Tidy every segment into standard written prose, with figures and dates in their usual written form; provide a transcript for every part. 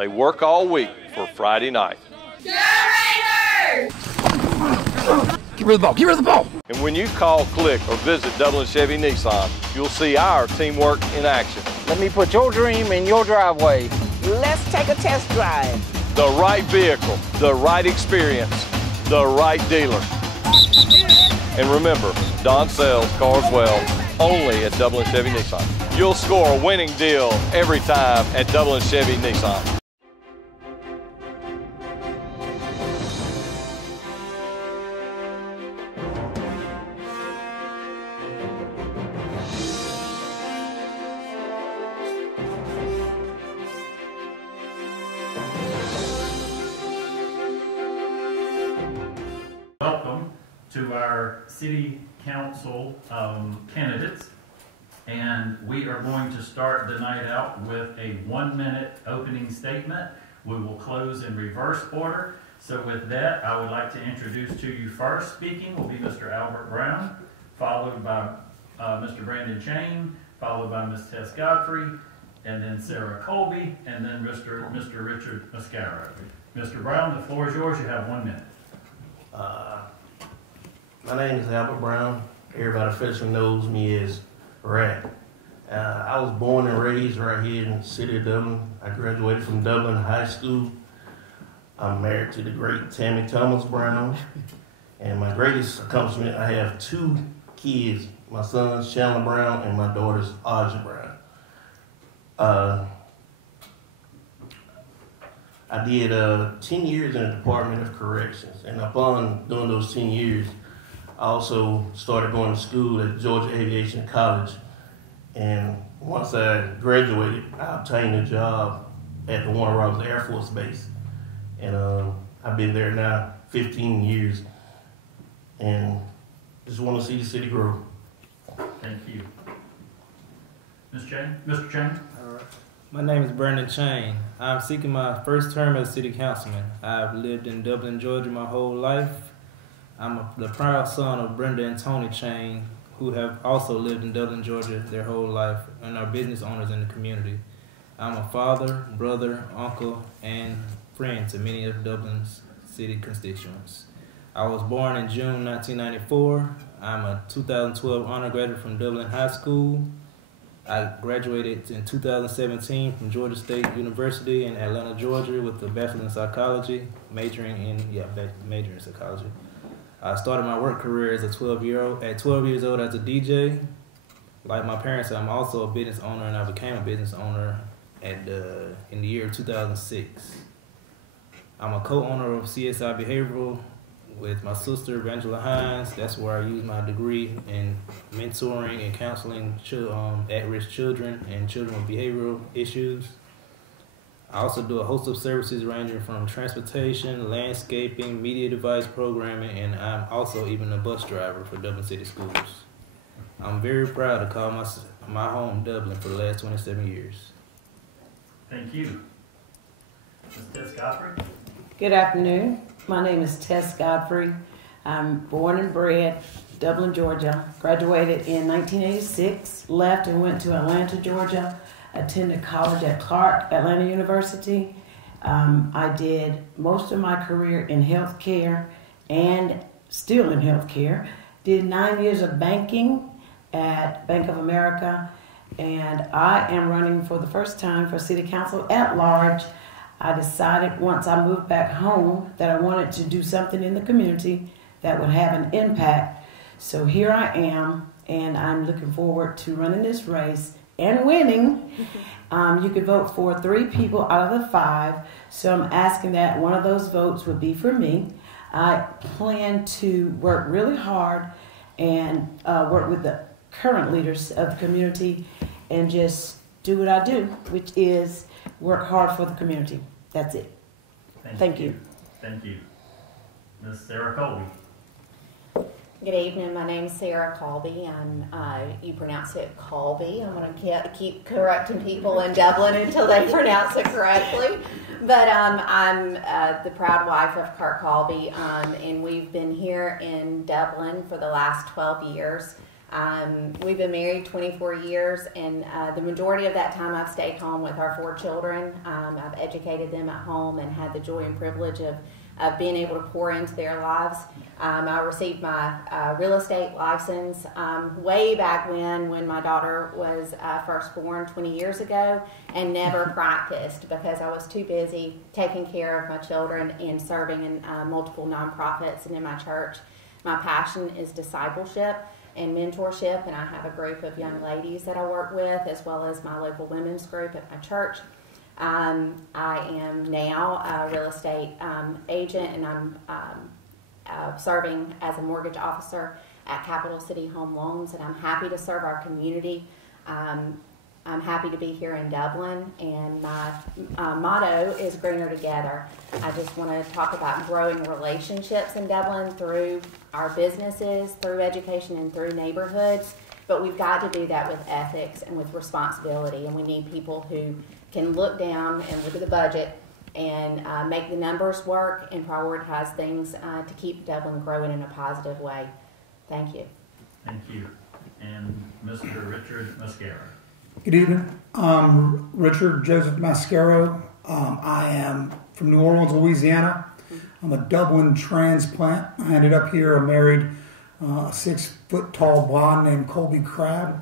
They work all week for Friday night. Cheerleaders! Give her the ball, give her the ball! And when you call, click, or visit Dublin Chevy Nissan, you'll see our teamwork in action. Let me put your dream in your driveway. Let's take a test drive. The right vehicle, the right experience, the right dealer. And remember, Don sells cars well only at Dublin Chevy Nissan. You'll score a winning deal every time at Dublin Chevy Nissan. Welcome to our City Council candidates, and we are going to start the night out with a 1-minute opening statement. We will close in reverse order. So with that, I would like to introduce to you first speaking will be Mr. Albert Brown, followed by Mr. Brandon Chain, followed by Ms. Tess Godfrey, and then Sarah Colby, and then Mr. Richard Mascaro. Mr. Brown, the floor is yours. You have 1 minute. My name is Albert Brown. Everybody officially knows me as Rat. I was born and raised right here in the city of Dublin. I graduated from Dublin High School. I'm married to the great Tammy Thomas Brown. And my greatest accomplishment, I have 2 kids. My son's Chandler Brown and my daughter's Audrey Brown. I did 10 years in the Department of Corrections, and upon doing those 10 years, I also started going to school at Georgia Aviation College, and once I graduated, I obtained a job at the Warner Robins Air Force Base, and I've been there now 15 years, and just want to see the city grow. Thank you. Ms. Chain? Mr. Chain? All right. My name is Brandon Chain. I'm seeking my first term as city councilman. I've lived in Dublin, Georgia my whole life. I'm the proud son of Brenda and Tony Chain, who have also lived in Dublin, Georgia their whole life and are business owners in the community. I'm a father, brother, uncle, and friend to many of Dublin's city constituents. I was born in June 1994. I'm a 2012 honor graduate from Dublin High School. I graduated in 2017 from Georgia State University in Atlanta, Georgia with a Bachelor in Psychology, majoring in psychology. I started my work career as a 12 years old as a DJ. Like my parents, I'm also a business owner, and I became a business owner in the year 2006. I'm a co-owner of CSI Behavioral with my sister, Angela Hines. That's where I use my degree in mentoring and counseling at-risk children and children with behavioral issues. I also do a host of services ranging from transportation, landscaping, media device programming, and I'm also even a bus driver for Dublin City Schools. I'm very proud to call my home Dublin for the last 27 years. Thank you. Ms. Tess Godfrey? Good afternoon. My name is Tess Godfrey. I'm born and bred Dublin, Georgia. Graduated in 1986, left and went to Atlanta, Georgia. Attended college at Clark, Atlanta University. I did most of my career in healthcare and still in healthcare. Did 9 years of banking at Bank of America, and I am running for the first time for City Council at large. I decided once I moved back home that I wanted to do something in the community that would have an impact. So here I am, and I'm looking forward to running this race and winning. You could vote for 3 people out of the 5, so I'm asking that one of those votes would be for me. I plan to work really hard and work with the current leaders of the community and just do what I do, which is work hard for the community. That's it. Thank you. Thank you. Ms. Sarah Colby. Good evening. My name is Sarah Colby. You pronounce it Colby. I'm going to keep correcting people in Dublin until they pronounce it correctly. But I'm the proud wife of Kurt Colby, and we've been here in Dublin for the last 12 years. We've been married 24 years, and the majority of that time I've stayed home with our 4 children. I've educated them at home and had the joy and privilege of being able to pour into their lives. I received my real estate license way back when my daughter was first born 20 years ago, and never practiced because I was too busy taking care of my children and serving in multiple nonprofits and in my church. My passion is discipleship and mentorship, and I have a group of young ladies that I work with, as well as my local women's group at my church. I am now a real estate agent, and I'm serving as a mortgage officer at Capital City Home Loans, and I'm happy to serve our community. I'm happy to be here in Dublin, and my motto is greener together. I just want to talk about growing relationships in Dublin through our businesses, through education, and through neighborhoods. But we've got to do that with ethics and with responsibility, and we need people who can look down and look at the budget and make the numbers work and prioritize things to keep Dublin growing in a positive way. Thank you. Thank you. And Mr. Richard Mascaro. Good evening. I'm Richard Joseph Mascaro. I am from New Orleans, Louisiana. I'm a Dublin transplant. I ended up here. I married a 6-foot-tall blonde named Colby Crabb.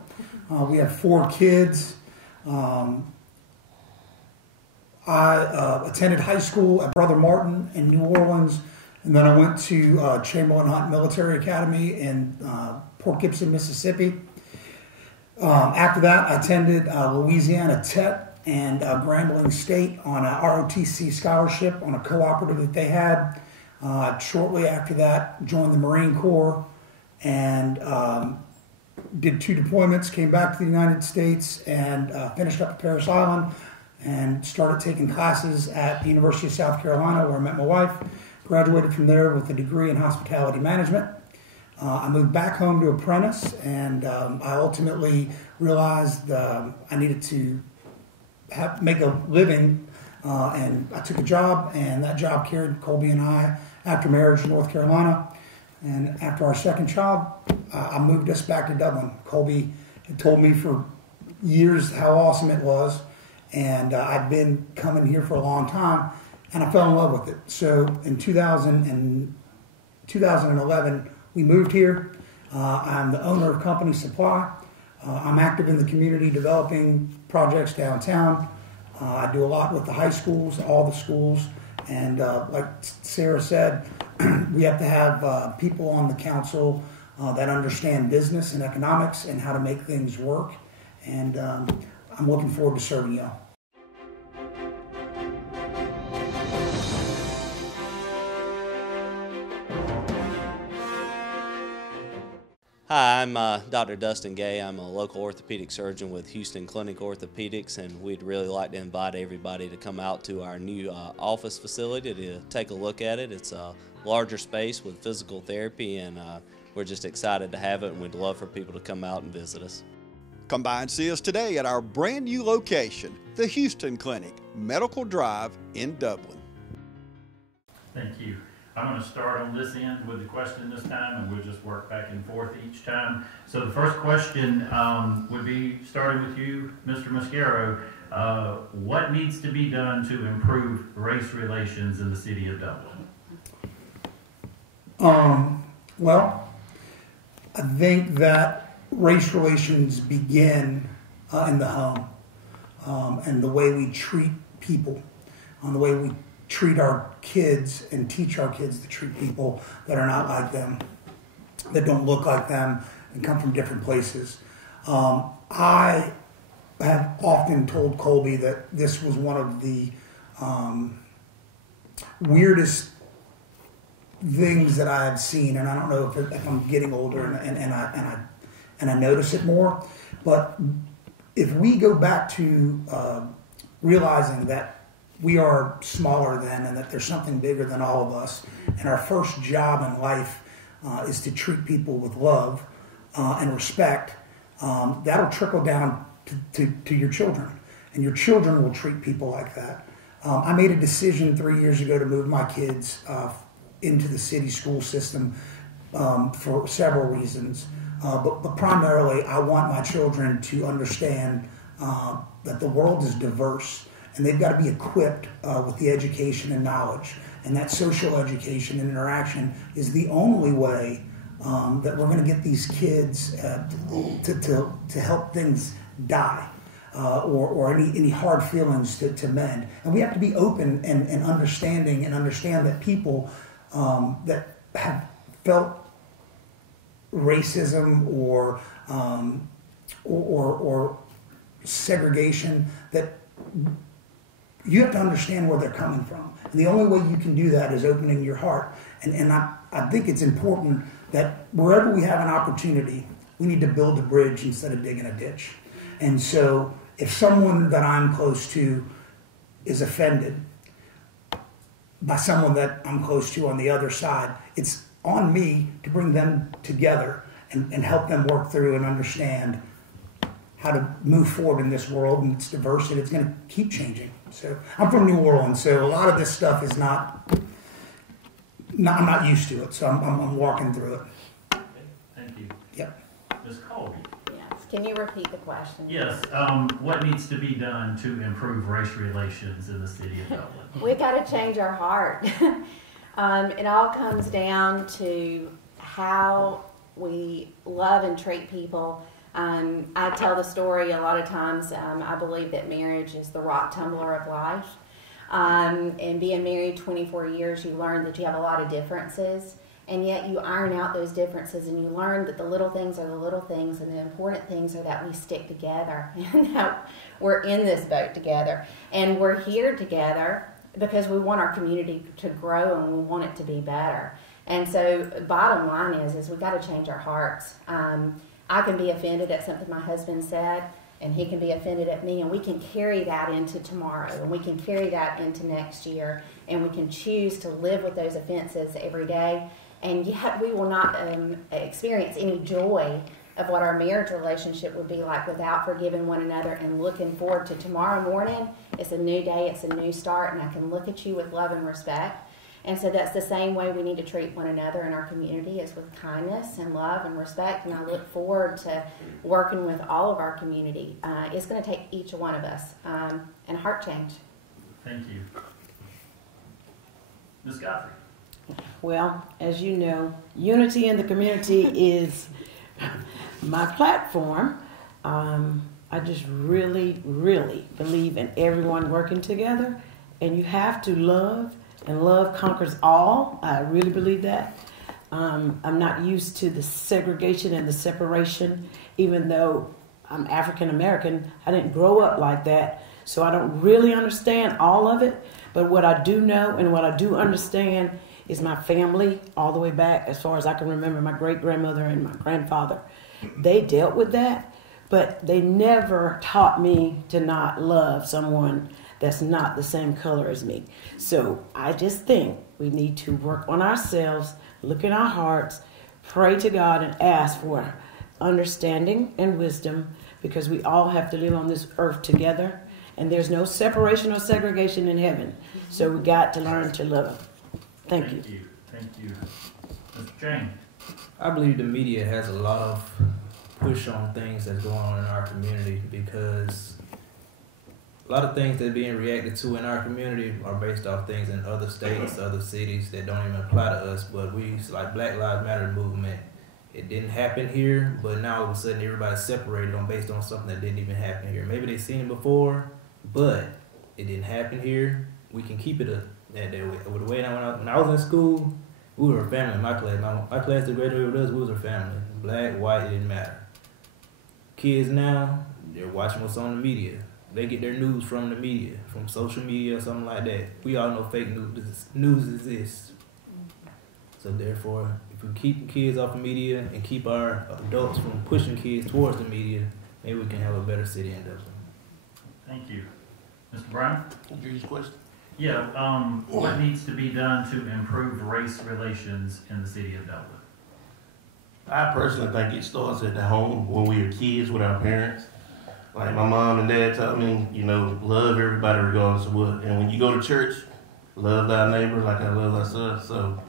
We have 4 kids. I attended high school at Brother Martin in New Orleans, and then I went to Chamberlain Hunt Military Academy in Port Gibson, Mississippi. After that, I attended Louisiana Tech and Grambling State on a ROTC scholarship on a cooperative that they had. Shortly after that, joined the Marine Corps and did 2 deployments, came back to the United States, and finished up at Parris Island and started taking classes at the University of South Carolina, where I met my wife. Graduated from there with a degree in hospitality management. I moved back home to apprentice, and I ultimately realized I needed to make a living, and I took a job, and that job carried Colby and I after marriage in North Carolina. And after our second child, I moved us back to Dublin. Colby had told me for years how awesome it was, and I'd been coming here for a long time, and I fell in love with it. So in 2011, we moved here. I'm the owner of Company Supply. I'm active in the community developing projects downtown. I do a lot with the high schools, all the schools, and like Sarah said, we have to have people on the council that understand business and economics and how to make things work. And I'm looking forward to serving y'all. Hi, I'm Dr. Dustin Gay. I'm a local orthopedic surgeon with Houston Clinic Orthopedics, and we'd really like to invite everybody to come out to our new office facility to take a look at it. It's a larger space with physical therapy, and we're just excited to have it, and we'd love for people to come out and visit us. Come by and see us today at our brand new location, the Houston Clinic, Medical Drive in Dublin. Thank you. I'm going to start on this end with the question this time, and we'll just work back and forth each time. So the first question would be starting with you, Mr. Mascaro. What needs to be done to improve race relations in the city of Dublin? Well, I think that race relations begin in the home, and the way we treat people, on the way we treat our kids and teach our kids to treat people that are not like them, that don't look like them, and come from different places. I have often told Colby that this was one of the weirdest things that I have seen, and I don't know if I'm getting older and I notice it more, but if we go back to realizing that we are smaller than, and that there's something bigger than all of us, and our first job in life is to treat people with love and respect, that'll trickle down to your children, and your children will treat people like that. I made a decision 3 years ago to move my kids into the city school system for several reasons. but primarily I want my children to understand that the world is diverse, and they've got to be equipped with the education and knowledge. And that social education and interaction is the only way that we're going to get these kids to help things die or any hard feelings to mend. And we have to be open and understanding and understand that people that have felt racism or segregation, that you have to understand where they're coming from. And the only way you can do that is opening your heart. And I think it's important that wherever we have an opportunity, we need to build a bridge instead of digging a ditch. And so if someone that I'm close to is offended by someone that I'm close to on the other side, it's on me to bring them together and help them work through and understand how to move forward in this world and its diversity. It's going to keep changing. So I'm from New Orleans, so a lot of this stuff is I'm not used to it, so I'm walking through it. Okay, thank you. Yep. Ms. Colby. Yes. Can you repeat the question? Yes. What needs to be done to improve race relations in the city of Dublin? We've got to change our heart. It all comes down to how we love and treat people. I tell the story a lot of times. I believe that marriage is the rock tumbler of life. And being married 24 years, you learn that you have a lot of differences, and yet you iron out those differences, and you learn that the little things are the little things, and the important things are that we stick together, and that we're in this boat together, and we're here together because we want our community to grow and we want it to be better. And so bottom line is we've got to change our hearts. I can be offended at something my husband said, and he can be offended at me, and we can carry that into tomorrow, and we can carry that into next year, and we can choose to live with those offenses every day, and yet we will not experience any joy of what our marriage relationship would be like without forgiving one another and looking forward to tomorrow morning. It's a new day, it's a new start, and I can look at you with love and respect. And so that's the same way we need to treat one another in our community, is with kindness and love and respect. And I look forward to working with all of our community. It's going to take each one of us and heart change. Thank you. Ms. Godfrey. Well, as you know, unity in the community is my platform. I just really, really believe in everyone working together, and you have to love. And love conquers all. I really believe that. I'm not used to the segregation and the separation, even though I'm African American. I didn't grow up like that, so I don't really understand all of it. But what I do know and what I do understand is my family, all the way back as far as I can remember, my great-grandmother and my grandfather. They dealt with that, but they never taught me to not love someone that's not the same color as me. So I just think we need to work on ourselves, look in our hearts, pray to God, and ask for understanding and wisdom, because we all have to live on this earth together, and there's no separation or segregation in heaven. So we got to learn to love. Thank you. Thank you. Mr. Jane. I believe the media has a lot of push on things that's going on in our community, because a lot of things that are being reacted to in our community are based off things in other states, other cities that don't even apply to us. But like Black Lives Matter movement, it didn't happen here, but now all of a sudden everybody's separated based on something that didn't even happen here. Maybe they've seen it before, but it didn't happen here. We can keep it that way. With the way when I was in school, we were a family in my class. My class that graduated with us, we was a family. Black, white, it didn't matter. Kids now, they're watching what's on the media. They get their news from the media, from social media or something like that. We all know fake news exists. So therefore, if we keep kids off the media and keep our adults from pushing kids towards the media, maybe we can have a better city in Dublin. Thank you. Mr. Brown? Can you read your question? Yeah, what needs to be done to improve race relations in the city of Dublin? I personally think it starts at the home when we were kids with our parents. Like my mom and dad taught me, love everybody regardless of what. And when you go to church, love thy neighbor like I love thyself. So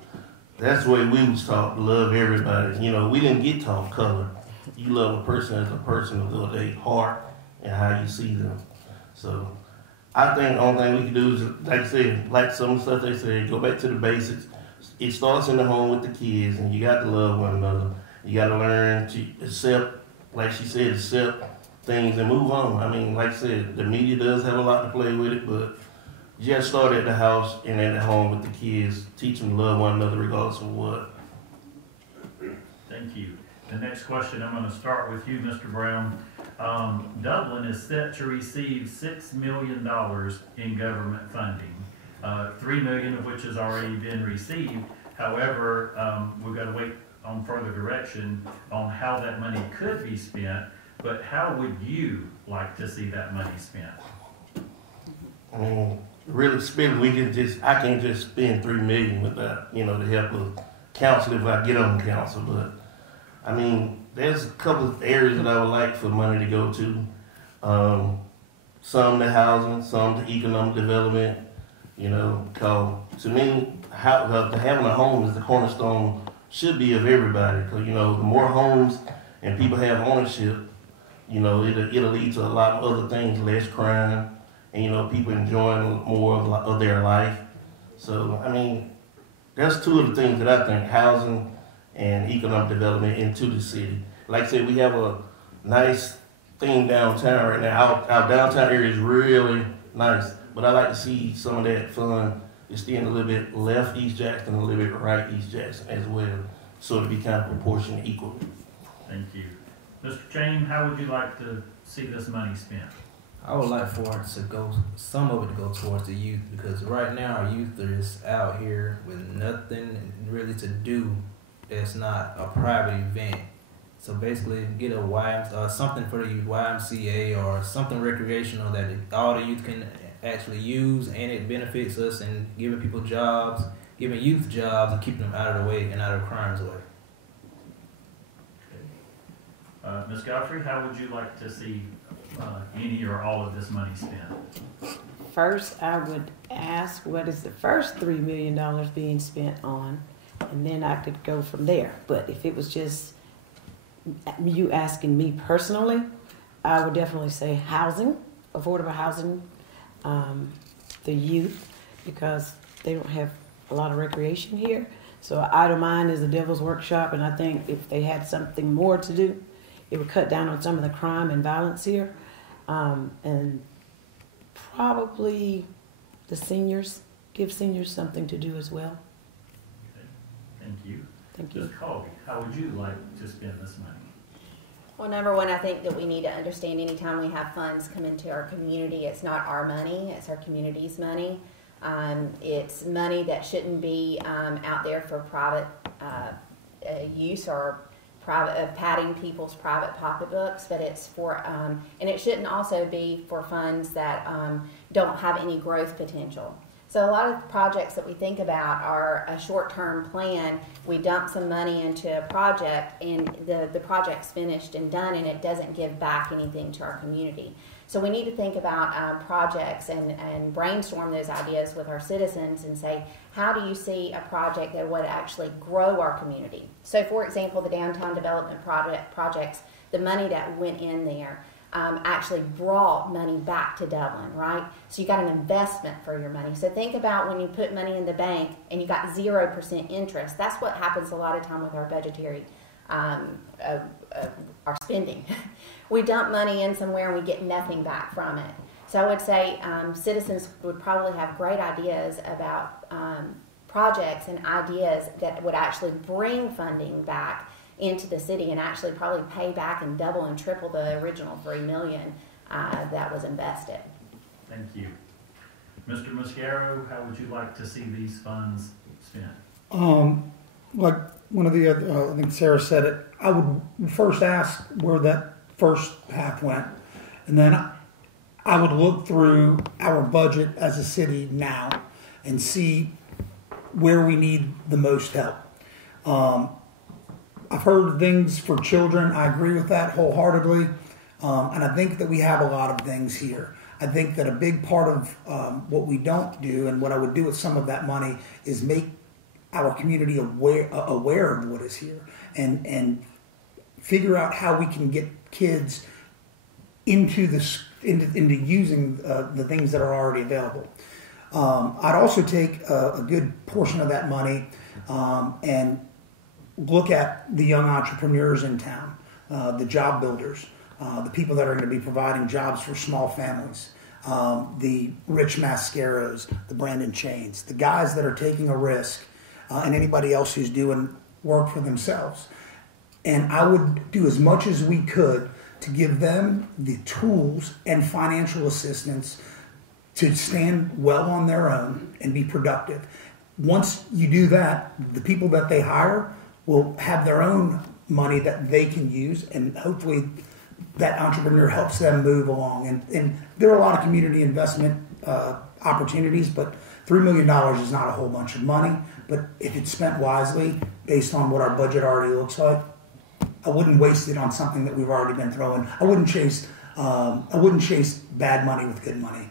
that's the way we was taught to love everybody. We didn't get taught color. you love a person as a person of their heart and how you see them. So I think the only thing we can do is, like I said, like some of the stuff they said, go back to the basics. It starts in the home with the kids, and you got to love one another. You got to learn to accept, like she said, accept things and move on. I mean, like I said, the media does have a lot to play with it, but you got to start at the house and at the home with the kids. Teach them to love one another regardless of what. Thank you. The next question, I'm going to start with you, Mr. Brown. Dublin is set to receive $6 million in government funding, $3 million of which has already been received. However, we've got to wait on further direction on how that money could be spent, but how would you like to see that money spent? I mean, really spend, I can't just spend $3 million without, the help of council if I get on council, but I mean, there's a couple of areas that I would like for money to go to. Some to housing, some to economic development, because to me, having a home is the cornerstone, should be of everybody, because, the more homes and people have ownership, it'll lead to a lot of other things, less crime, and, people enjoying more of their life. So, I mean, that's two of the things that I think, housing and economic development into the city. Like I said, we have a nice thing downtown right now. Our downtown area is really nice, but I like to see some of that fun extend a little bit left East Jackson, a little bit right East Jackson as well, so to be kind of proportionate equal. Thank you. Mr. Chain, how would you like to see this money spent? I would like for it to go, some of it to go towards the youth, because right now our youth are just out here with nothing really to do that's not a private event. So basically get a something for the youth, YMCA or something recreational that all the youth can actually use, and it benefits us in giving people jobs, giving youth jobs and keeping them out of the way and out of crime's way. Okay. Ms. Godfrey, how would you like to see any or all of this money spent? First, I would ask what is the first $3 million being spent on, and then I could go from there. But if it was just you asking me personally, I would definitely say housing, affordable housing, the youth, because they don't have a lot of recreation here. So idle mind is the devil's workshop, and I think if they had something more to do, it would cut down on some of the crime and violence here. And probably the seniors, give seniors something to do as well. Okay. Thank you. Thank you. Ms. Colby, how would you like to spend this money? Well, number one, I think that we need to understand anytime we have funds come into our community, it's not our money, it's our community's money. It's money that shouldn't be out there for private use or padding people's private pocketbooks, but it's for, and it shouldn't also be for funds that don't have any growth potential. So a lot of projects that we think about are a short-term plan. We dump some money into a project, and the project's finished and done, and it doesn't give back anything to our community. So we need to think about projects and brainstorm those ideas with our citizens and say, how do you see a project that would actually grow our community? So for example, the downtown development projects, the money that went in there actually brought money back to Dublin, right? So you got an investment for your money. So think about when you put money in the bank and you got 0% interest. That's what happens a lot of time with our budgetary, our spending. We dump money in somewhere and we get nothing back from it. So I would say citizens would probably have great ideas about projects and ideas that would actually bring funding back into the city and actually probably pay back and double and triple the original $3 million that was invested. Thank you. Mr. Muscaro, how would you like to see these funds spent? Like one of the other, I think Sarah said it, I would first ask where that first half went, and then I would look through our budget as a city now and see where we need the most help. I've heard things for children. I agree with that wholeheartedly. And I think that we have a lot of things here. I think that a big part of what we don't do, and what I would do with some of that money, is make our community aware of what is here. And figure out how we can get kids into using the things that are already available. I'd also take a good portion of that money and look at the young entrepreneurs in town, the job builders, the people that are going to be providing jobs for small families, the Rich Mascaros, the Brandon Chains, the guys that are taking a risk, and anybody else who's doing work for themselves. And I would do as much as we could to give them the tools and financial assistance to stand well on their own and be productive. Once you do that, the people that they hire will have their own money that they can use, and hopefully that entrepreneur helps them move along. And there are a lot of community investment opportunities, but $3 million is not a whole bunch of money. But if it's spent wisely, based on what our budget already looks like, I wouldn't waste it on something that we've already been throwing. I wouldn't chase bad money with good money.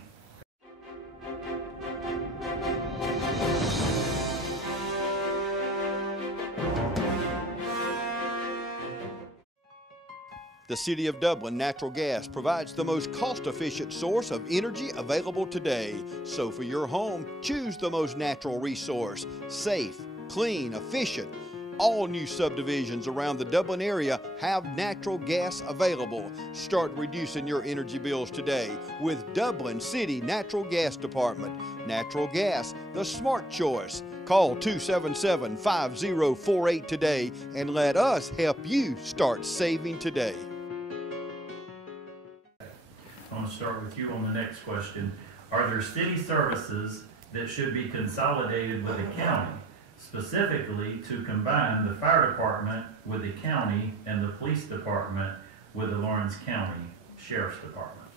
The City of Dublin Natural Gas provides the most cost-efficient source of energy available today. So for your home, choose the most natural resource. Safe, clean, efficient. All new subdivisions around the Dublin area have natural gas available. Start reducing your energy bills today with Dublin City Natural Gas Department. Natural gas, the smart choice. Call 277-5048 today and let us help you start saving today. I'm going to start with you on the next question. Are there city services that should be consolidated with the county, specifically to combine the fire department with the county and the police department with the Lawrence County Sheriff's Department?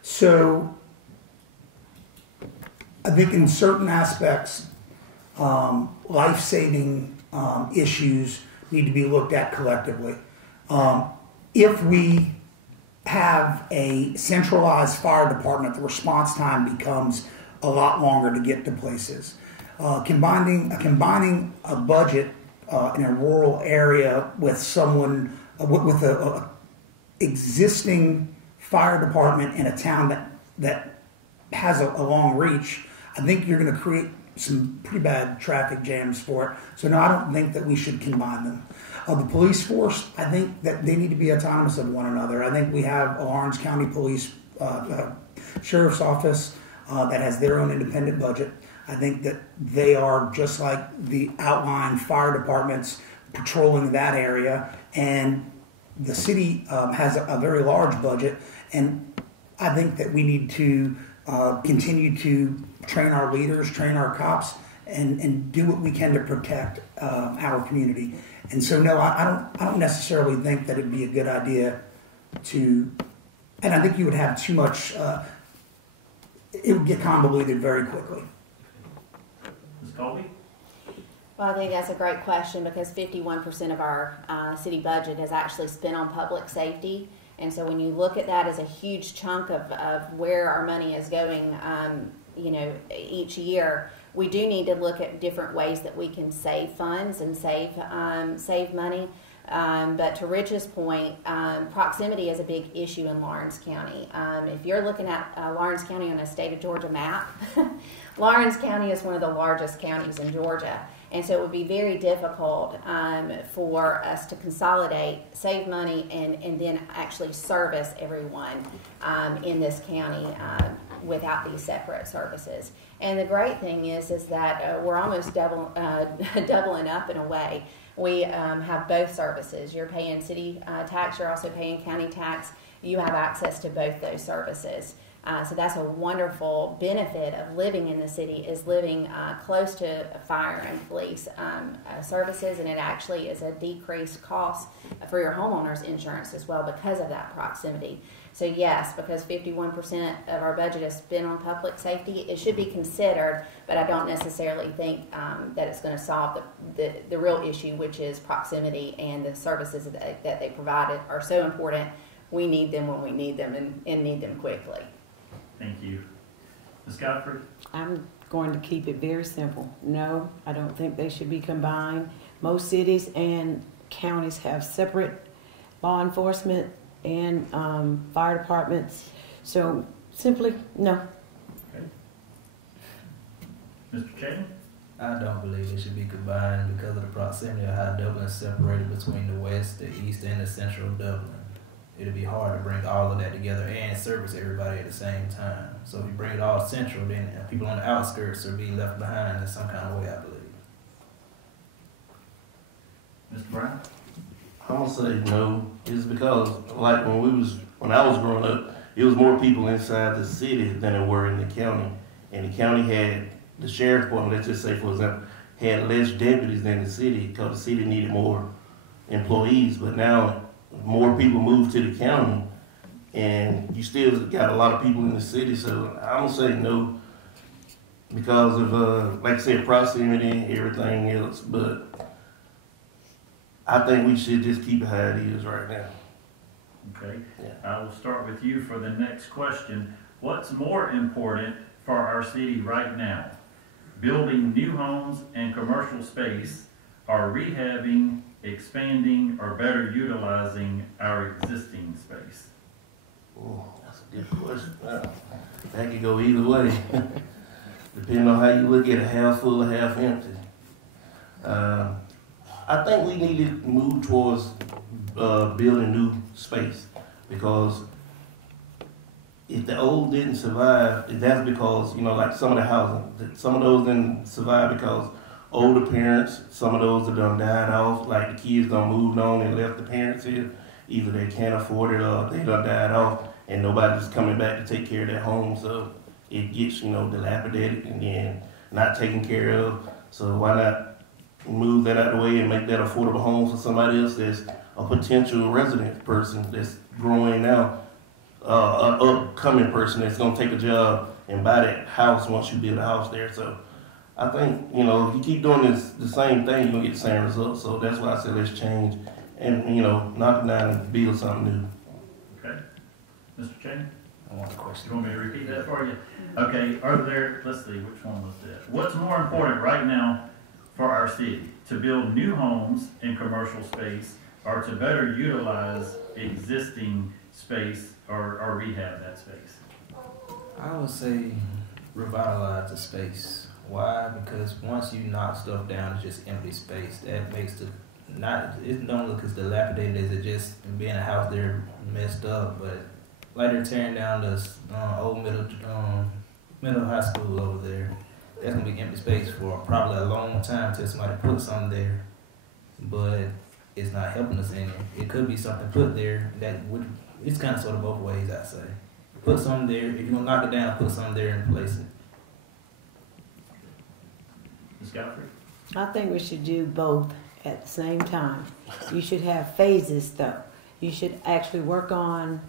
So I think in certain aspects, life-saving issues need to be looked at collectively. If we have a centralized fire department, the response time becomes a lot longer to get to places. Combining a budget in a rural area with someone with a existing fire department in a town that has a long reach, I think you're going to create some pretty bad traffic jams for it. So no, I don't think that we should combine them. The police force, I think that they need to be autonomous of one another. I think we have a Lawrence County Police Sheriff's Office that has their own independent budget. I think that they are just like the outlying fire departments patrolling that area, and the city has a very large budget, and I think that we need to continue to train our leaders, train our cops, and do what we can to protect our community. And so, no, I don't necessarily think that it'd be a good idea to, and I think you would have too much, it would get convoluted very quickly. Ms. Colby? Well, I think that's a great question, because 51% of our city budget is actually spent on public safety. And so when you look at that as a huge chunk of where our money is going, each year, we do need to look at different ways that we can save funds and save money. But to Rich's point, proximity is a big issue in Lawrence County. If you're looking at Lawrence County on a state of Georgia map, Lawrence County is one of the largest counties in Georgia. And so it would be very difficult for us to consolidate, save money, and then actually service everyone in this county without these separate services. And the great thing is that we're almost doubling up in a way. We have both services. You're paying city tax, you're also paying county tax. You have access to both those services. So that's a wonderful benefit of living in the city, is living close to fire and police services, and it actually is a decreased cost for your homeowner's insurance as well because of that proximity. So yes, because 51% of our budget is spent on public safety, it should be considered, but I don't necessarily think that it's going to solve the real issue, which is proximity, and the services that they provide are so important. We need them when we need them, and need them quickly. Thank you. Ms. Godfrey? I'm going to keep it very simple. No, I don't think they should be combined. Most cities and counties have separate law enforcement and fire departments. So simply, no. Okay. Mr. Cheney? I don't believe it should be combined because of the proximity of how Dublin is separated between the west, the east, and the central Dublin. It'll be hard to bring all of that together and service everybody at the same time. So if you bring it all central, then people on the outskirts will be left behind in some kind of way, I believe. Mr. Brown? I'm gonna say no. It's because like when I was growing up, it was more people inside the city than there were in the county. And the county had the sheriff's department, let's just say for example, had less deputies than the city because the city needed more employees. But now more people moved to the county and you still got a lot of people in the city. So I'm gonna say no because of like I said, proximity, everything else. But I think we should just keep it how it is right now. Okay. Yeah. I will start with you for the next question. What's more important for our city right now? Building new homes and commercial space, or rehabbing, expanding, or better utilizing our existing space? Oh, that's a good question. That could go either way. Depending on how you look at it, half full or half empty. I think we need to move towards building new space because if the old didn't survive, that's because, like some of the housing, some of those didn't survive because older parents, some of those that done died off, like the kids done moved on and left the parents here. Either they can't afford it or they done died off and nobody's coming back to take care of their home. So it gets, dilapidated and then not taken care of. So why not move that out of the way and make that affordable home for somebody else that's a potential resident person that's growing now, an upcoming person that's going to take a job and buy that house once you build a house there. So I think, if you keep doing the same thing, you're going to get the same results. So that's why I said let's change and, knock it down and build something new. Okay. Mr. Cheney? I want a question. You want me to repeat that for you? Okay, let's see, which one was that? What's more important right now for our city? To build new homes in commercial space or to better utilize existing space or rehab that space? I would say revitalize the space. Why? Because once you knock stuff down, it's just empty space. That makes it don't look as dilapidated as it just being a house there messed up, but like they're tearing down this old middle high school over there. That's gonna be empty space for probably a long time till somebody put something there, but it's not helping us any. It could be something put there that would. It's kind of sort of both ways, I say. Put something there. If you're gonna knock it down, put something there and place it. Ms. Godfrey? I think we should do both at the same time. You should have phases, though. You should actually work on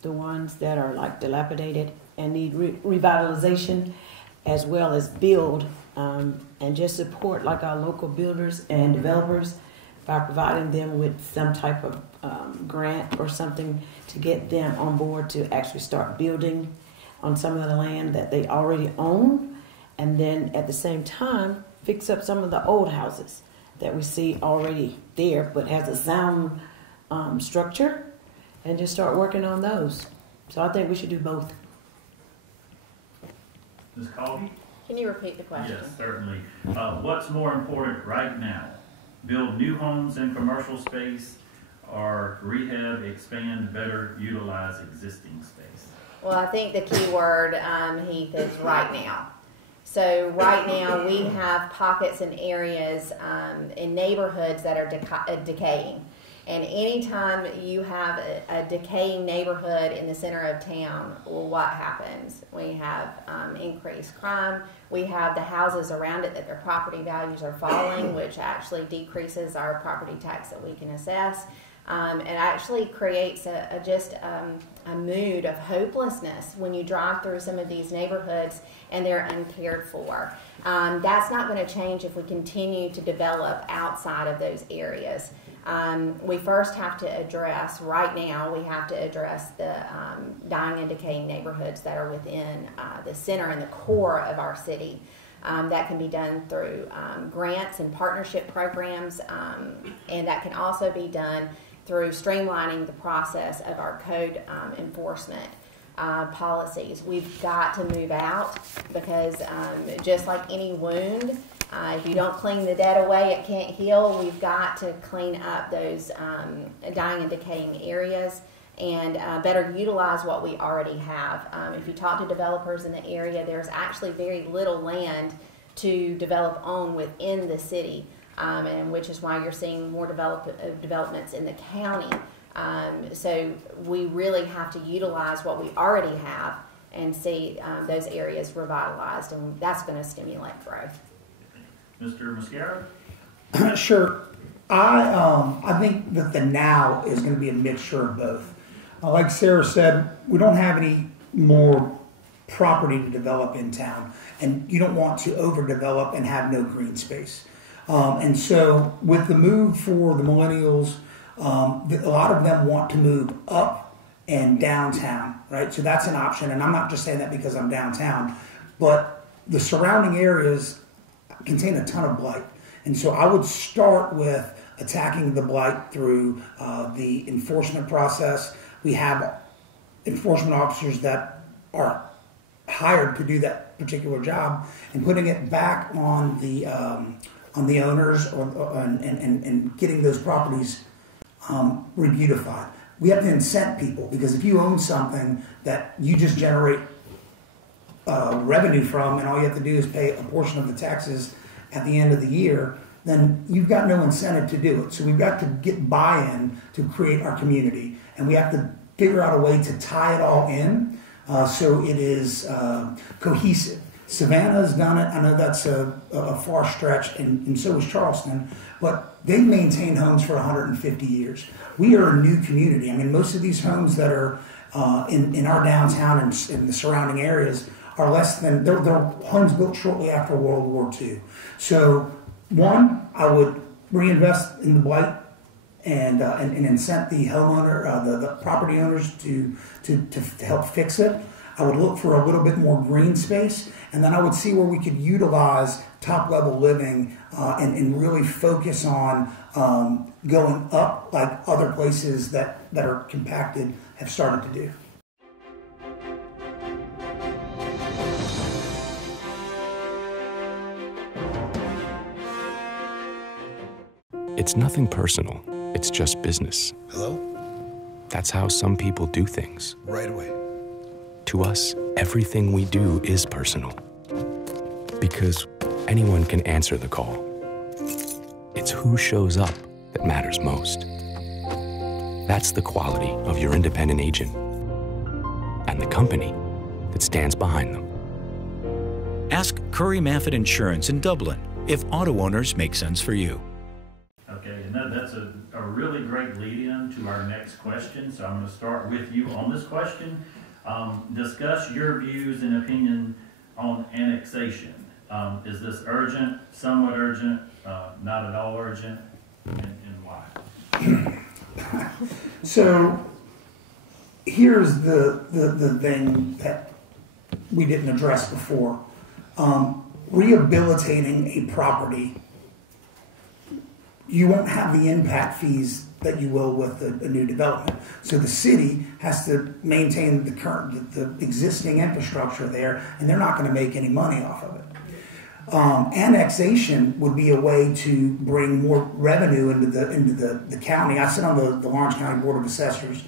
the ones that are like dilapidated and need revitalization, as well as build and just support like our local builders and developers by providing them with some type of grant or something to get them on board to actually start building on some of the land that they already own, and then at the same time fix up some of the old houses that we see already there but has a sound structure, and just start working on those. So I think we should do both. Ms. Colby? Can you repeat the question? Yes, certainly. What's more important right now? Build new homes in commercial space or rehab, expand, better utilize existing space? Well, I think the key word, Heath, is right now. So right now we have pockets and areas in neighborhoods that are decaying. And anytime you have a decaying neighborhood in the center of town, well, what happens? We have increased crime. We have the houses around it that their property values are falling, which actually decreases our property tax that we can assess. It actually creates a mood of hopelessness when you drive through some of these neighborhoods and they're uncared for. That's not going to change if we continue to develop outside of those areas. We first have to address, right now, we have to address the dying and decaying neighborhoods that are within the center and the core of our city. That can be done through grants and partnership programs, and that can also be done through streamlining the process of our code enforcement policies. We've got to move out because just like any wound, if you don't clean the dead away, it can't heal. We've got to clean up those dying and decaying areas and better utilize what we already have. If you talk to developers in the area, there's actually very little land to develop on within the city, and which is why you're seeing more developments in the county. So we really have to utilize what we already have and see those areas revitalized, and that's going to stimulate growth. Mr. Mascaro? Sure. I think that the now is going to be a mixture of both. Like Sarah said, we don't have any more property to develop in town, and you don't want to overdevelop and have no green space. And so with the move for the millennials, a lot of them want to move up and downtown, right? So that's an option, and I'm not just saying that because I'm downtown, but the surrounding areas contain a ton of blight. And so I would start with attacking the blight through the enforcement process. We have enforcement officers that are hired to do that particular job, and putting it back on the owners and getting those properties re-beautified. We have to incent people, because if you own something that you just generate revenue from, and all you have to do is pay a portion of the taxes at the end of the year, then you've got no incentive to do it. So we've got to get buy-in to create our community, and we have to figure out a way to tie it all in so it is cohesive. Savannah's done it. I know that's a far stretch, and so is Charleston, but they've maintained homes for 150 years. We are a new community. I mean, most of these homes that are in our downtown and in the surrounding areas are less than, they're homes built shortly after World War II. So, one, I would reinvest in the blight and incent the homeowner, the property owners to help fix it. I would look for a little bit more green space, and then I would see where we could utilize top-level living and really focus on going up like other places that are compacted have started to do. It's nothing personal. It's just business. Hello? That's how some people do things. Right away. To us, everything we do is personal. Because anyone can answer the call. It's who shows up that matters most. That's the quality of your independent agent and the company that stands behind them. Ask Curry Maffett Insurance in Dublin if auto owners make sense for you. Okay, and that's a really great lead-in to our next question, so I'm going to start with you on this question. Discuss your views and opinion on annexation. Is this urgent, somewhat urgent, not at all urgent, and why? So here's the thing that we didn't address before. Rehabilitating a property, you won't have the impact fees that you will with a new development. So the city has to maintain the existing infrastructure there, and they're not going to make any money off of it. Annexation would be a way to bring more revenue into the county. I sit on the Lawrence County Board of Assessors,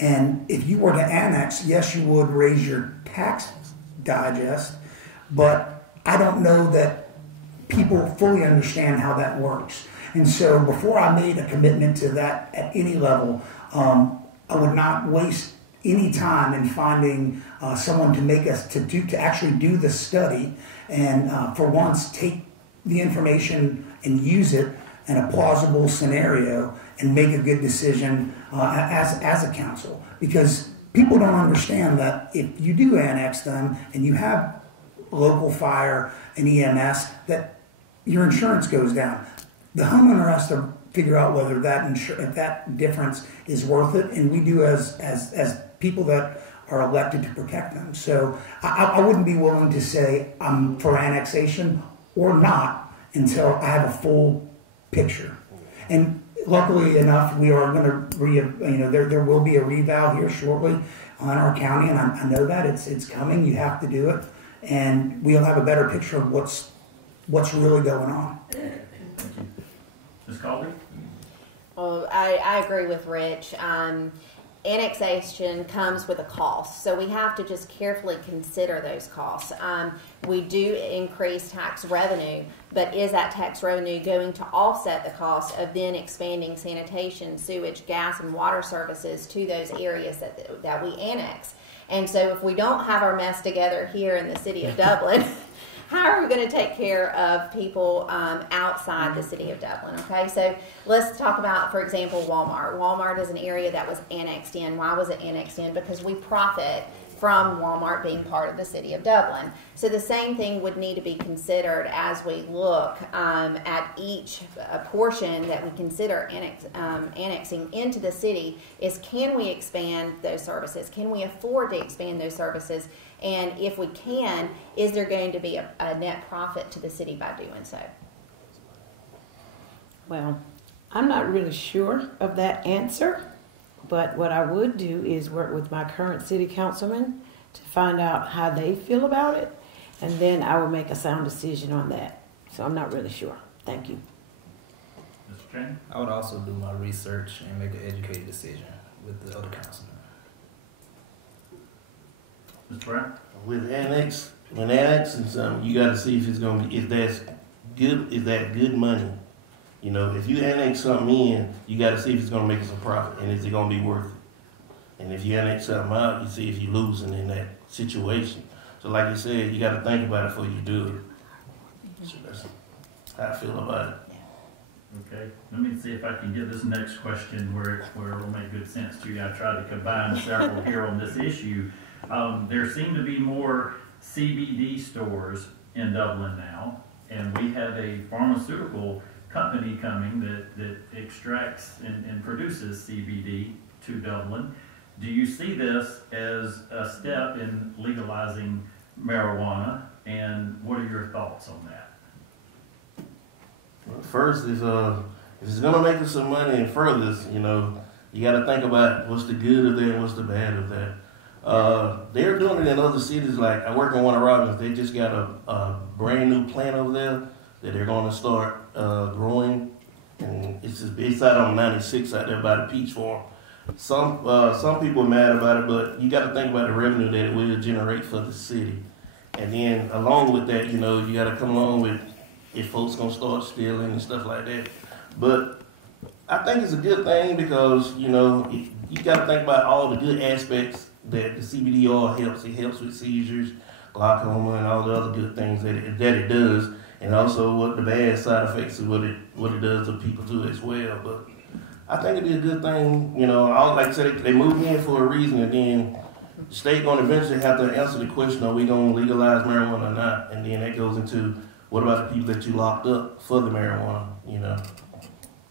and if you were to annex, yes, you would raise your tax digest, but I don't know that people fully understand how that works. And so before I made a commitment to that at any level, I would not waste any time in finding someone to make us to actually do the study and for once take the information and use it in a plausible scenario and make a good decision as a council. Because people don't understand that if you do annex them and you have local fire and EMS, that your insurance goes down. The homeowner has to figure out whether that difference is worth it, and we do as people that are elected to protect them. So I wouldn't be willing to say I'm for annexation or not until I have a full picture. And luckily enough, we are going to there will be a revow here shortly on our county, and I know that it's coming. You have to do it, and we'll have a better picture of what's really going on. Ms. Colby? Well, I agree with Rich. Annexation comes with a cost, so we have to just carefully consider those costs. We do increase tax revenue, but is that tax revenue going to offset the cost of then expanding sanitation, sewage, gas, and water services to those areas that we annex? And so if we don't have our mess together here in the city of Dublin, how are we going to take care of people outside the city of Dublin? Okay, so let's talk about, for example, Walmart. Walmart is an area that was annexed in. Why was it annexed in? Because we profit from Walmart being part of the city of Dublin. So the same thing would need to be considered as we look at each portion that we consider annexing into the city is, can we expand those services? Can we afford to expand those services? And if we can, is there going to be a net profit to the city by doing so? Well, I'm not really sure of that answer, but what I would do is work with my current city councilman to find out how they feel about it, and then I will make a sound decision on that. So I'm not really sure. Thank you. Mr. Chen? I would also do my research and make an educated decision with the other councilmen. Mr. Brown? When annexing something, you got to see if it's gonna be, if that good money. You know, if you annex something in, you got to see if it's gonna make us a profit, and is it gonna be worth it. And if you annex something out, you see if you're losing in that situation. So, like you said, you got to think about it before you do it. So that's how I feel about it. Okay, let me see if I can get this next question where it will make good sense to you. I tried to combine several here on this issue. There seem to be more CBD stores in Dublin now, and we have a pharmaceutical company coming that extracts and produces CBD to Dublin. Do you see this as a step in legalizing marijuana, and what are your thoughts on that? Well, first, if it's gonna make us some money and further this, you got to think about what's the good of that and what's the bad of that. They're doing it in other cities. Like I work in one of Robbins, they just got a brand new plant over there that they're going to start growing, and it's out on 96 out there by the Peach Farm. Some people are mad about it, but you got to think about the revenue that it will generate for the city. And then along with that, you got to come along with if folks gonna start stealing and stuff like that. But I think it's a good thing because you got to think about all the good aspects that the CBD oil helps. It helps with seizures, glaucoma, and all the other good things that it does, and also what the bad side effects of what it does to people too as well. But I think it'd be a good thing. Like I said, they moved in for a reason, and then the state gonna eventually have to answer the question: are we gonna legalize marijuana or not? And then that goes into what about the people that you locked up for the marijuana?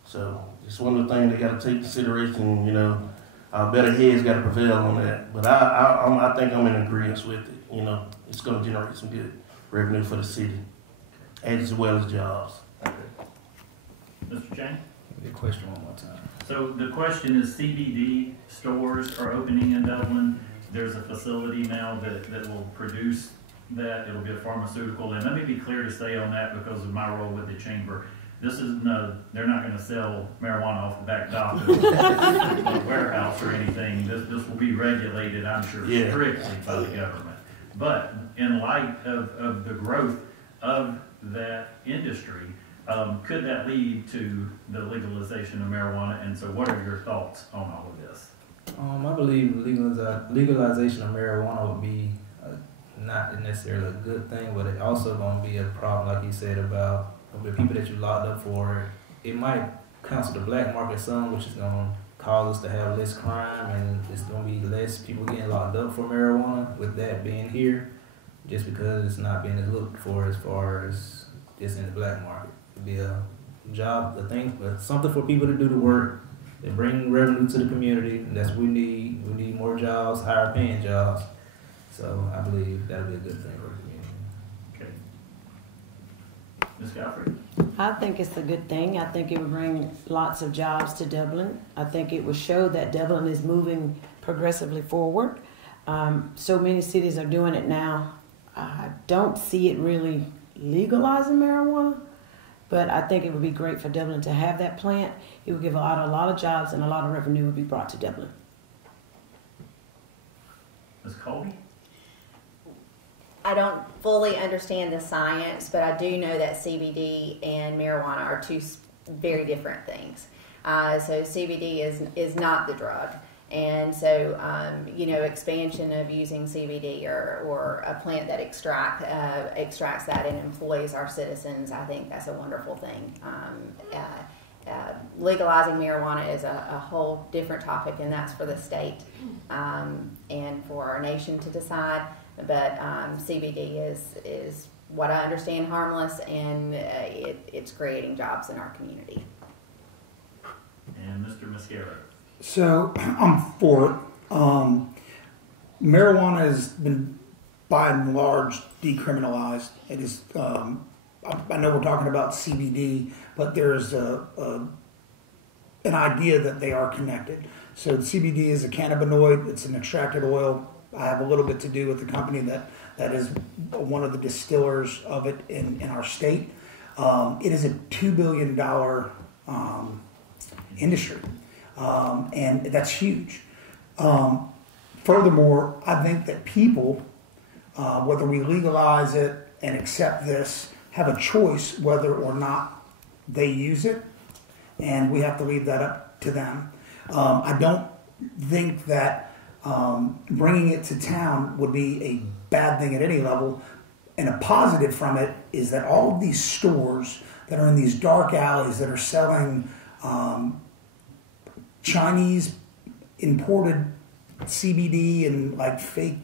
So it's one of the things they got to take consideration. Our better heads got to prevail on that. But I think I'm in agreement with it. It's going to generate some good revenue for the city, as well as jobs. Okay. Mr. Chang? The question one more time. So the question is, CBD stores are opening in Dublin. There's a facility now that will produce that. It'll be a pharmaceutical. And let me be clear to say on that, because of my role with the chamber, they're not going to sell marijuana off the back dock of a warehouse or anything. This will be regulated, I'm sure, strictly by the government. But in light of the growth of that industry, could that lead to the legalization of marijuana? And so what are your thoughts on all of this? I believe legalization of marijuana would be not necessarily a good thing, but it also going to be a problem, like you said, about the people that you locked up for. It might cancel the black market some, which is going to cause us to have less crime, and it's going to be less people getting locked up for marijuana with that being here, just because it's not being looked for as far as just in the black market. It'd be a job, a thing, but something for people to do the work They bring revenue to the community, and that's what we need. We need more jobs, higher paying jobs. So I believe that'll be a good thing for the community. Okay. Ms. Godfrey? I think it's a good thing. I think it would bring lots of jobs to Dublin. I think it would show that Dublin is moving progressively forward. So many cities are doing it now. I don't see it really legalizing marijuana, but I think it would be great for Dublin to have that plant. It would give a lot of jobs, and a lot of revenue would be brought to Dublin. Ms. Colby? I don't fully understand the science, but I do know that CBD and marijuana are two very different things. So CBD is not the drug. And so, expansion of using CBD or a plant that extracts that and employs our citizens, I think that's a wonderful thing. Legalizing marijuana is a whole different topic, and that's for the state and for our nation to decide. But CBD is what I understand harmless, and it's creating jobs in our community. And Mr. Mascaro? So I'm for it. Marijuana has been, by and large, decriminalized. It is. I know we're talking about CBD, but there's an idea that they are connected. So the CBD is a cannabinoid. It's an extracted oil. I have a little bit to do with the company that is one of the distillers of it in our state. It is a $2 billion industry. And that's huge. Furthermore, I think that people, whether we legalize it and accept this, have a choice whether or not they use it, and we have to leave that up to them. I don't think that bringing it to town would be a bad thing at any level, and a positive from it is that all of these stores that are in these dark alleys that are selling Chinese imported CBD and like fake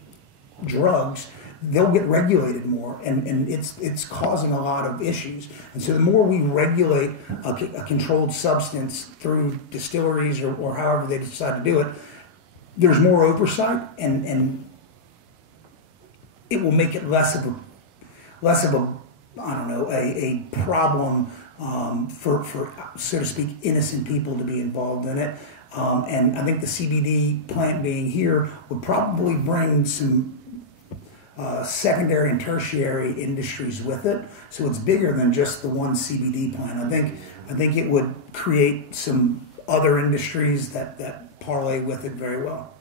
drugs, they'll get regulated more, and it's causing a lot of issues. And so the more we regulate a controlled substance through distilleries or however they decide to do it, there's more oversight, and it will make it less of a a problem for so to speak innocent people to be involved in it. And I think the CBD plant being here would probably bring some secondary and tertiary industries with it. So it's bigger than just the one CBD plant. I think it would create some other industries that parlay with it very well.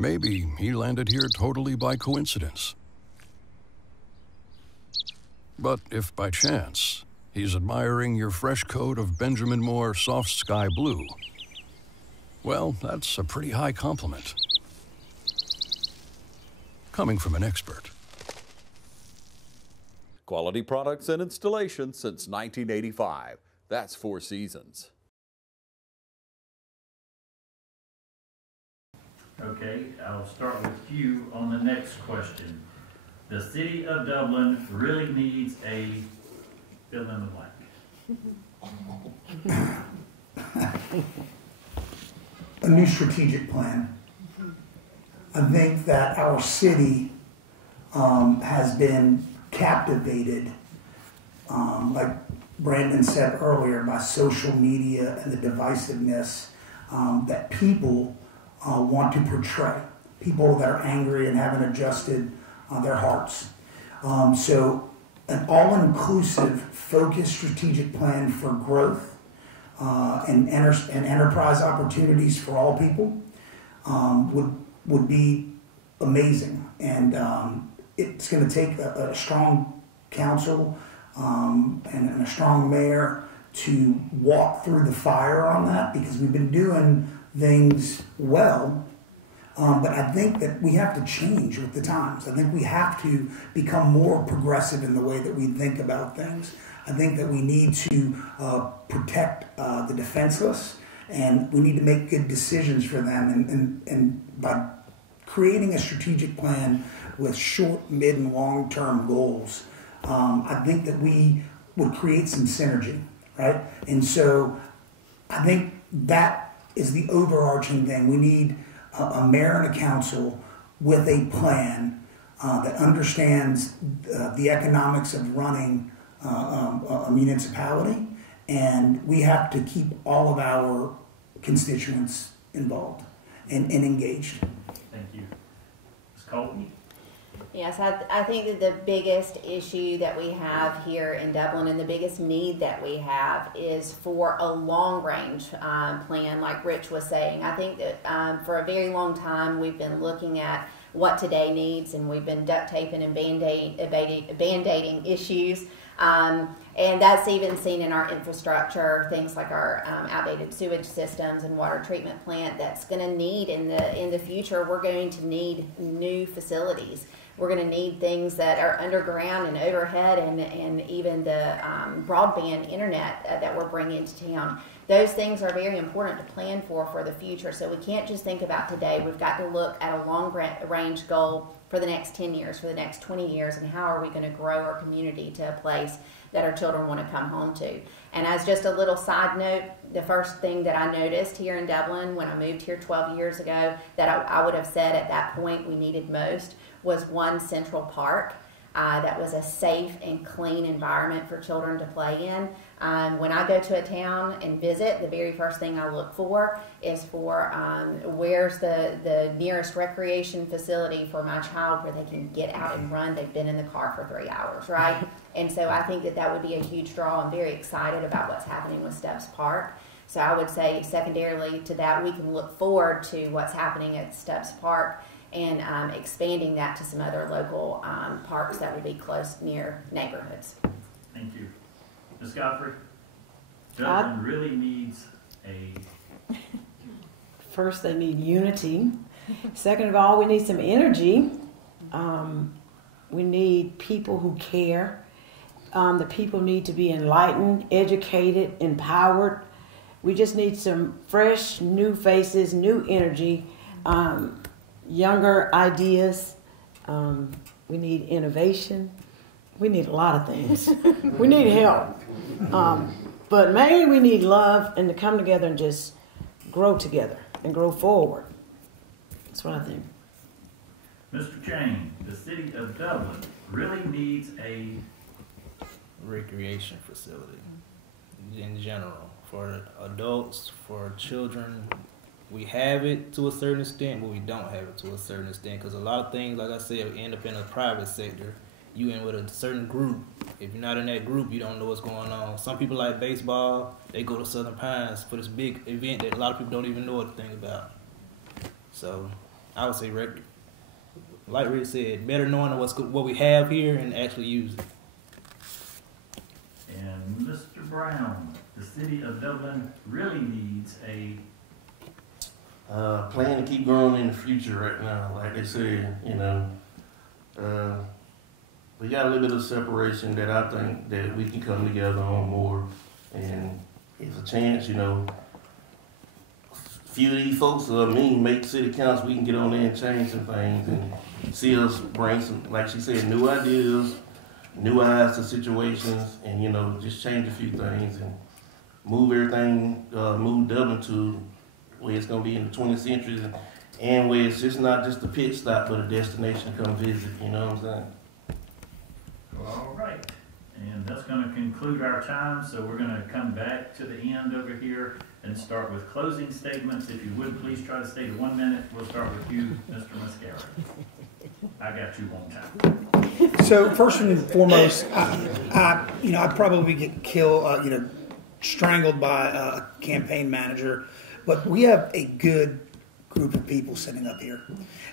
Maybe he landed here totally by coincidence. But if by chance he's admiring your fresh coat of Benjamin Moore soft sky blue, well, that's a pretty high compliment. Coming from an expert. Quality products and installation since 1985. That's 4 Seasons. Okay, I'll start with you on the next question. The city of Dublin really needs a fill in the blank. A new strategic plan. I think that our city has been captivated, like Brandon said earlier, by social media and the divisiveness that people want to portray. People that are angry and haven't adjusted their hearts. So an all-inclusive, focused strategic plan for growth and enterprise opportunities for all people would be amazing. And it's going to take a strong council and a strong mayor to walk through the fire on that, because we've been doing things well, but I think that we have to change with the times. I think we have to become more progressive in the way that we think about things. I think that we need to protect the defenseless, and we need to make good decisions for them. And by creating a strategic plan with short, mid, and long-term goals, I think that we would create some synergy, right? And so I think that is the overarching thing. We need a mayor and a council with a plan that understands the economics of running a municipality, and we have to keep all of our constituents involved and engaged. Thank you. Ms. Colton? Yes, I think that the biggest issue that we have here in Dublin and the biggest need that we have is for a long-range plan, like Rich was saying. I think that for a very long time we've been looking at what today needs, and we've been duct taping and band-aiding issues. And that's even seen in our infrastructure, things like our outdated sewage systems and water treatment plant. That's going to need in the future. We're going to need new facilities. We're going to need things that are underground and overhead, and even the broadband internet that we're bringing to town. Those things are very important to plan for the future. So we can't just think about today. We've got to look at a long-range goal for the next 10 years, for the next 20 years, and how are we going to grow our community to a place that our children want to come home to. And as just a little side note, the first thing that I noticed here in Dublin when I moved here 12 years ago that I would have said at that point we needed most was one central park that was a safe and clean environment for children to play in. When I go to a town and visit, the very first thing I look for is for where's the nearest recreation facility for my child where they can get out and run. They've been in the car for 3 hours, right? And so I think that would be a huge draw. I'm very excited about what's happening with Steps Park. So I would say secondarily to that, we can look forward to what's happening at Steps Park and expanding that to some other local parks that would be close near neighborhoods. Thank you. Ms. Godfrey, Dublin really needs a... First, they need unity. Second of all, we need some energy. We need people who care. The people need to be enlightened, educated, empowered. We just need some fresh, new faces, new energy, younger ideas. We need innovation. We need a lot of things. We need help. But mainly we need love and to come together and just grow together and grow forward. That's what I think. Mr. Chain, the city of Dublin really needs a recreation facility in general for adults, for children. We have it to a certain extent, but we don't have it to a certain extent because a lot of things, like I said, end up in the private sector. You in with a certain group. If you're not in that group, you don't know what's going on. Some people like baseball. They go to Southern Pines for this big event that a lot of people don't even know a thing about. So I would say, like Rick said, better knowing what we have here and actually use it. And Mr. Brown, the city of Dublin really needs a plan to keep growing in the future right now. Like they said, we got a little bit of separation that I think that we can come together on more, and it's a chance, a few of these folks, make city council, we can get on there and change some things and see us bring some, like she said, new ideas, new eyes to situations, and just change a few things and move everything, move Dublin to where it's going to be in the 20th century and where it's just not just a pit stop but a destination to come visit, you know what I'm saying? All right, and that's going to conclude our time, so we're going to come back to the end over here and start with closing statements. If you would, please try to stay to 1 minute. We'll start with you, Mr. Mascara. I got you on time. So first and foremost, I'd probably get killed, strangled by a campaign manager, but we have a good group of people sitting up here.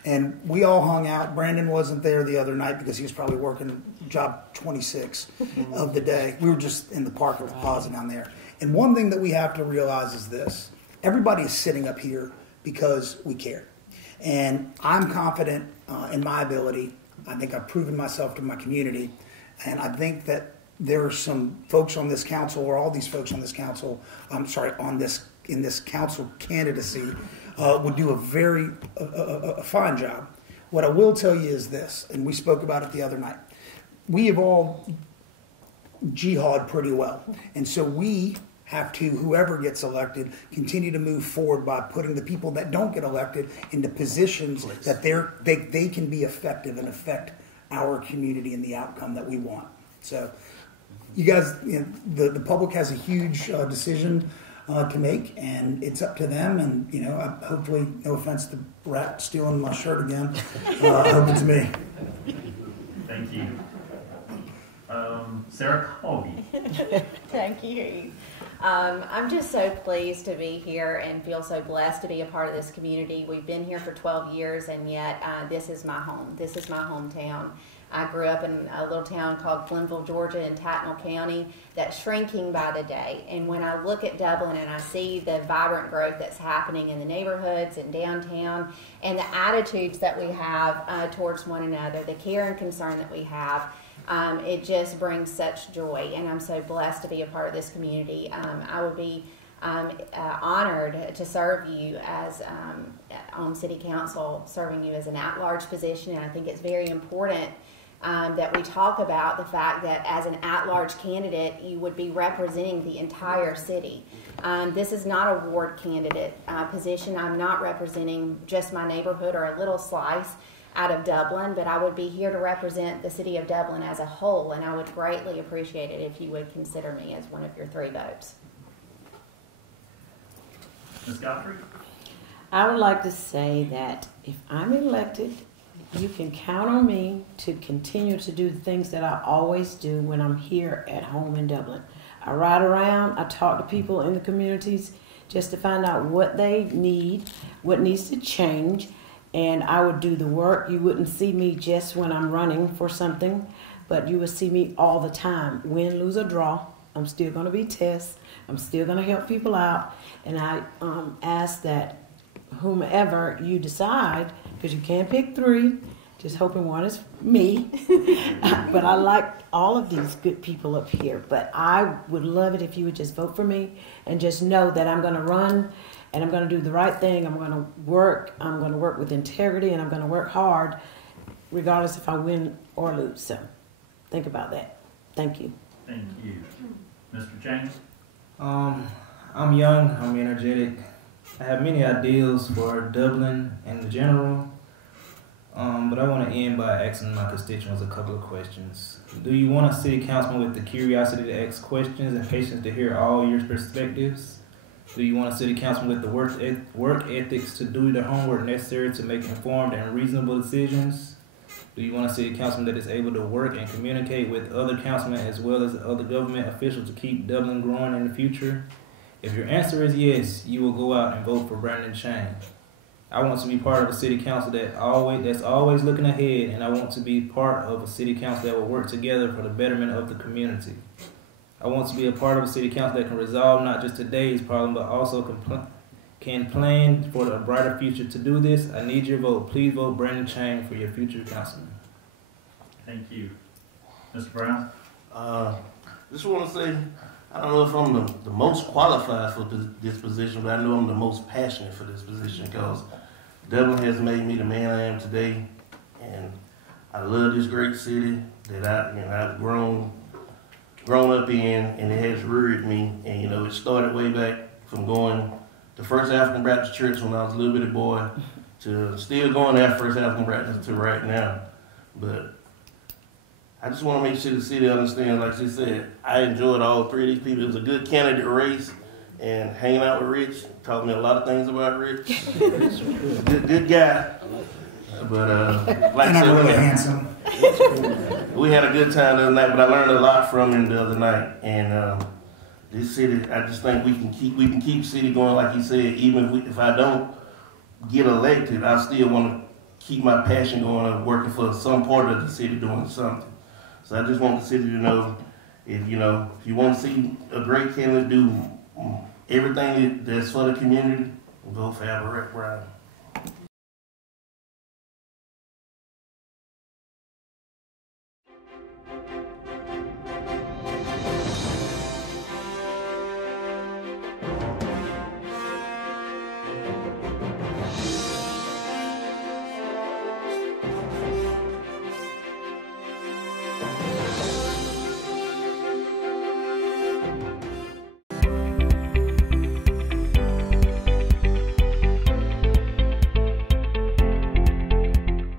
And we all hung out. Brandon wasn't there the other night because he was probably working job 26 of the day. We were just in the park at the plaza down there. And one thing that we have to realize is this. Everybody is sitting up here because we care. And I'm confident in my ability. I think I've proven myself to my community. And I think that there are some folks on this council, or all these folks on this council, in this council candidacy, would do a very fine job. What I will tell you is this, and we spoke about it the other night. We have all jihad pretty well, and so we have to, whoever gets elected, continue to move forward by putting the people that don't get elected into positions that they can be effective and affect our community and the outcome that we want. So you guys, the public has a huge decision to make, and it's up to them. And hopefully, no offense to Rat stealing my shirt again, I hope it's me. Thank you. Sarah Colby. Thank you. I'm just so pleased to be here and feel so blessed to be a part of this community. We've been here for 12 years, and yet this is my home. This is my hometown. I grew up in a little town called Glenville, Georgia, in Tattnall County that's shrinking by the day. And when I look at Dublin and I see the vibrant growth that's happening in the neighborhoods and downtown, and the attitudes that we have towards one another, the care and concern that we have, it just brings such joy. And I'm so blessed to be a part of this community. I would be honored to serve you as on City Council, serving you as an at-large position. And I think it's very important that we talk about the fact that as an at-large candidate, you would be representing the entire city. This is not a ward candidate position. I'm not representing just my neighborhood or a little slice out of Dublin, but I would be here to represent the city of Dublin as a whole, and I would greatly appreciate it if you would consider me as one of your 3 votes. Ms. Godfrey? I would like to say that if I'm elected, you can count on me to continue to do the things that I always do when I'm here at home in Dublin. I ride around, I talk to people in the communities just to find out what they need, what needs to change, and I would do the work. You wouldn't see me just when I'm running for something, but you would see me all the time. Win, lose, or draw, I'm still going to be Tess. I'm still going to help people out, and I ask that whomever you decide, because you can't pick 3, just hoping one is me. But I like all of these good people up here. But I would love it if you would just vote for me and just know that I'm going to run and I'm going to do the right thing. I'm going to work with integrity, and I'm going to work hard regardless if I win or lose. So think about that. Thank you. Thank you. Mr. James? I'm young, I'm energetic. I have many ideals for Dublin in general, but I want to end by asking my constituents a couple of questions. Do you want a city councilman with the curiosity to ask questions and patience to hear all your perspectives? Do you want a city councilman with the work ethics to do the homework necessary to make informed and reasonable decisions? Do you want a city councilman that is able to work and communicate with other councilmen as well as other government officials to keep Dublin growing in the future? If your answer is yes, you will go out and vote for Brandon Chang. I want to be part of a city council that's always looking ahead, and I want to be part of a city council that will work together for the betterment of the community. I want to be a part of a city council that can resolve not just today's problem, but also can plan for a brighter future. To do this, I need your vote. Please vote Brandon Chang for your future councilman. Thank you. Mr. Brown? Just want to say, I don't know if I'm the most qualified for this position, but I know I'm the most passionate for this position because Dublin has made me the man I am today, and I love this great city that I've grown up in, and it has reared me. And it started way back from going to First African Baptist Church when I was a little bitty boy to still going to First African Baptist to right now. But I just want to make sure the city understands, like she said, I enjoyed all 3 of these people. It was a good candidate race, and hanging out with Rich taught me a lot of things about Rich. good guy. But like I said, really handsome. We had a good time the other night, but I learned a lot from him the other night. And this city, I just think we can keep city going, like he said. Even if I don't get elected, I still want to keep my passion going of working for some part of the city doing something. So I just want the city to know, if you want to see a great candidate do everything that's for the community, vote for Albert Brown.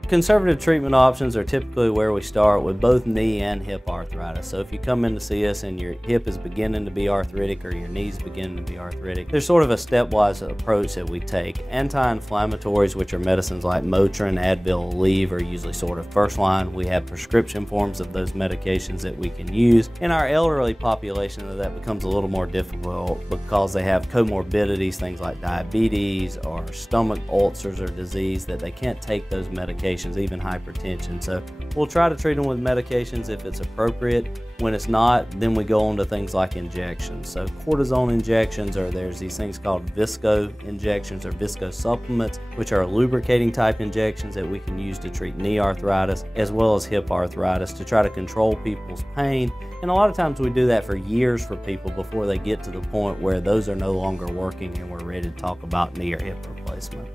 Conservative treatment options are typically where we start with both knee and hip arthritis. So if you come in to see us and your hip is beginning to be arthritic or your knee's beginning to be arthritic, there's sort of a stepwise approach that we take. Anti-inflammatories, which are medicines like Motrin, Advil, Aleve, are usually sort of first line. We have prescription forms of those medications that we can use. In our elderly population, that becomes a little more difficult because they have comorbidities, things like diabetes or stomach ulcers or disease, that they can't take those medications, even hypertension. So we'll try to treat them with medications if it's appropriate. When it's not, then we go on to things like injections. So cortisone injections, or there's these things called visco injections or visco supplements, which are lubricating type injections that we can use to treat knee arthritis as well as hip arthritis to try to control people's pain. And a lot of times we do that for years for people before they get to the point where those are no longer working and we're ready to talk about knee or hip replacement.